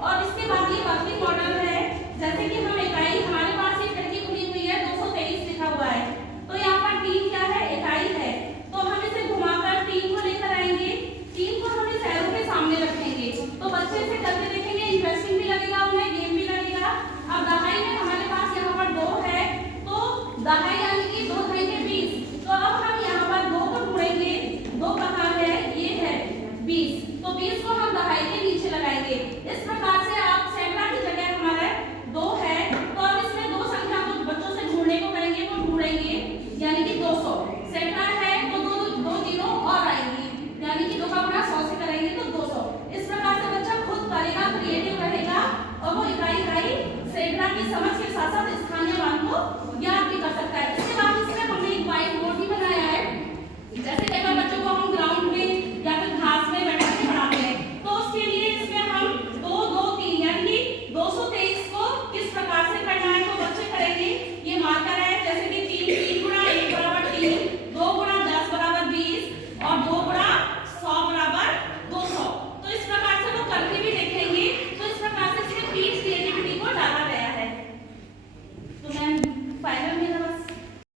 और इसके बाद ये वर्किंग मॉडल है, जैसे कि हम इकाई, हमारे पास एक खिड़की खुली हुई है, 223 लिखा हुआ है, तो यहाँ पर 3 क्या है, इकाई है, तो हम इसे घुमाकर 3 को लेकर आएंगे, 3 को हम इस एरो के सामने रखेंगे, तो बच्चे इसे करके देखेंगे, इंटरेस्टिंग भी लगेगा उन्हें, गेम भी लगेगा। अब दहाई में हमारे पास यहाँ पर 2 है, तो दहाई यानी कि 2 ढाई के 20, तो अब हम यहाँ पर 2 को ढूंढेंगे, 2 कहाँ है, ये है 20, तो 20 को